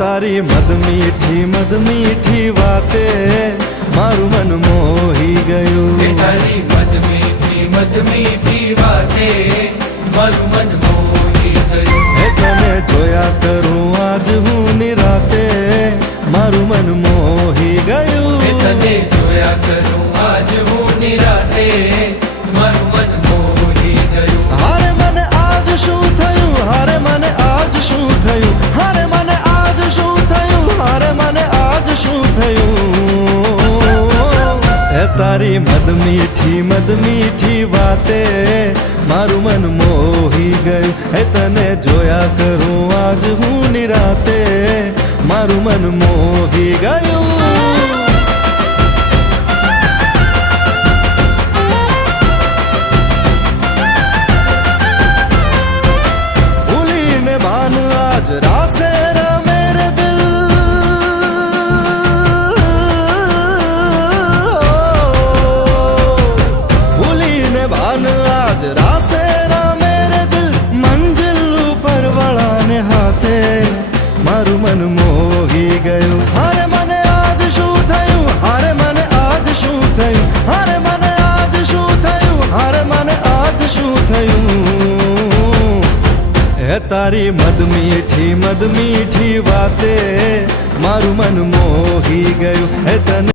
તારી મદ મીઠી વાતે મારું મન મોહી ગયું. તારી મદ મીઠી વાતે મારું મન મોહી ગયું. તને જોયા કરું આજ હું નિરાતે મારું મન મોહી ગયું. તને જોયા કરું આજ હું નિરાતે મારું મન મોહી ગયું. હારે મને આજ શું થયું, હારે મને આજ શું થયું, હારે મને આજ શું થયું, હારે મને આજ શું થયું. એ તારી મદ મીઠી વાતે મારું મન મોહી ગયું. એ તને જોયા કરું આજ હું નિરાતે મારું મન મોહી ગયું. रासे मेरे दिल भूली ने भान आज रासे मेरे दिल मंजिल ऊपर वाला ने हाथे मारू मन मोही गયું. हारे મને આજ શું થયું, હારે મને આજ શું થયું, હારે મને આજ શું થયું, હારે મને આજ શું થયું. એ તારી મદ મીઠી વાતે મારું મન મોહી ગયું. એ તને